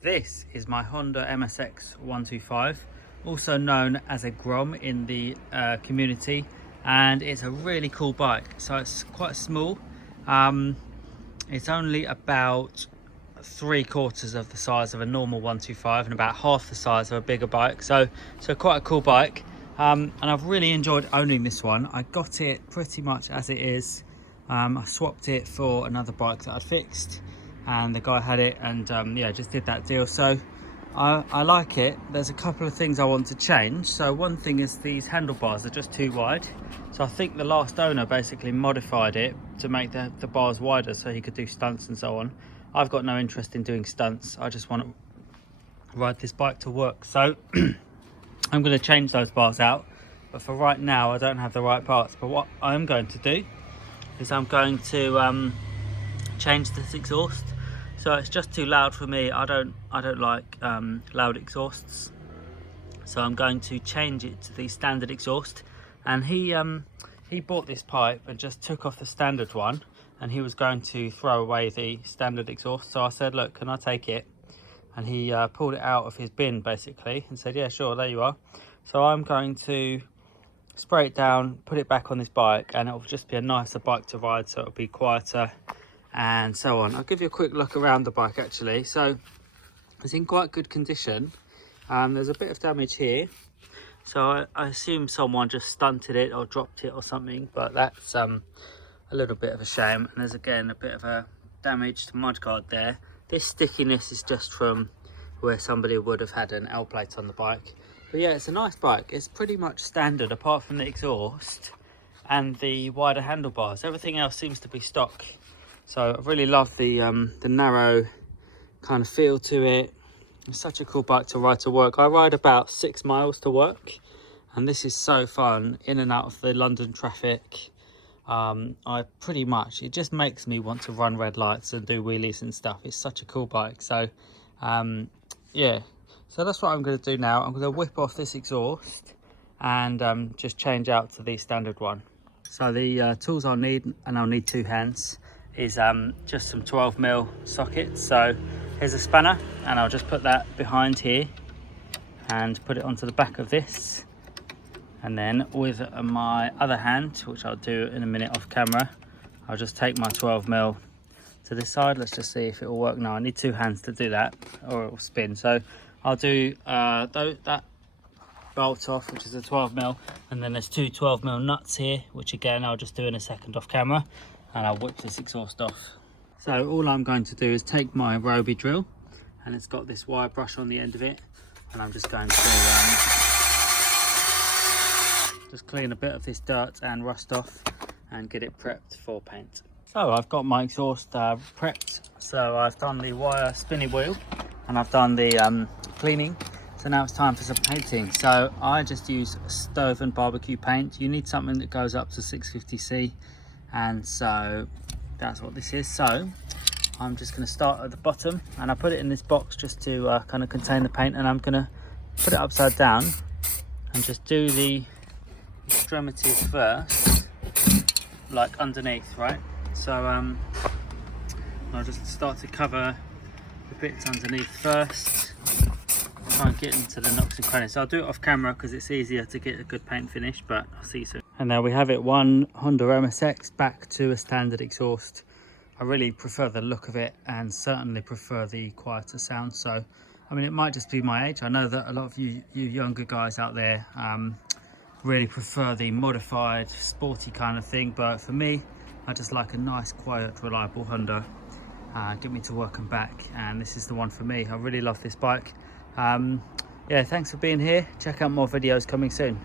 This is my Honda MSX 125, also known as a Grom in the community, and it's a really cool bike. So it's quite small. It's only about 3/4 of the size of a normal 125 and about half the size of a bigger bike. So quite a cool bike. And I've really enjoyed owning this one. I got it pretty much as it is. I swapped it for another bike that I'd fixed, and the guy had it, and yeah, just did that deal. So I like it. There's a couple of things I want to change. So one thing is these handlebars are just too wide. So I think the last owner basically modified it to make the bars wider so he could do stunts and so on. I've got no interest in doing stunts. I just want to ride this bike to work. So I'm going to change those bars out. But for right now, I don't have the right parts. But what I'm going to do is I'm going to change this exhaust. So it's just too loud for me. I don't like loud exhausts. So I'm going to change it to the standard exhaust. And he bought this pipe and just took off the standard one, and he was going to throw away the standard exhaust. So I said, look, can I take it? And he pulled it out of his bin basically and said, yeah, sure, there you are. So I'm going to spray it down, put it back on this bike, and it'll just be a nicer bike to ride, so it'll be quieter and so on. I'll give you a quick look around the bike actually. So it's in quite good condition. There's a bit of damage here, so I assume someone just stunted it or dropped it or something, but that's a little bit of a shame. And there's again a bit of a damaged mudguard there. This stickiness is just from where somebody would have had an L plate on the bike. But yeah, it's a nice bike. It's pretty much standard apart from the exhaust and the wider handlebars. Everything else seems to be stock. So I really love the narrow kind of feel to it. It's such a cool bike to ride to work. I ride about 6 miles to work, and this is so fun in and out of the London traffic. It just makes me want to run red lights and do wheelies and stuff. It's such a cool bike. So yeah, so that's what I'm going to do now. I'm going to whip off this exhaust and just change out to the standard one. So the tools I'll need, and I'll need 2 hands, is just some 12mm sockets. So here's a spanner, and I'll just put that behind here and put it onto the back of this. And then with my other hand, which I'll do in a minute off camera, I'll just take my 12mm to this side. Let's just see if it will work now. I need 2 hands to do that or it will spin. So I'll do that bolt off, which is a 12mm, and then there's 2 12mm nuts here, which again I'll just do in a second off camera, and I'll whip this exhaust off. So all I'm going to do is take my Roby drill, and it's got this wire brush on the end of it, and I'm just going to just clean a bit of this dirt and rust off and get it prepped for paint. So I've got my exhaust prepped. So I've done the wire spinny wheel and I've done the cleaning. So now it's time for some painting. So I just use stove and barbecue paint. You need something that goes up to 650C, and so that's what this is. So I'm just going to start at the bottom, and I put it in this box just to kind of contain the paint, and I'm going to put it upside down and just do the extremities first, like underneath, right? So I'll just start to cover the bits underneath first, try and get into the nooks and crannies. So I'll do it off camera because it's easier to get a good paint finish, but I'll see you soon. And there we have it, one Honda MSX back to a standard exhaust. I really prefer the look of it, and certainly prefer the quieter sound. So I mean, it might just be my age. I know that a lot of you younger guys out there really prefer the modified sporty kind of thing, but for me, I just like a nice quiet reliable Honda, get me to work and back, and this is the one for me. I really love this bike. Yeah, thanks for being here. Check out more videos coming soon.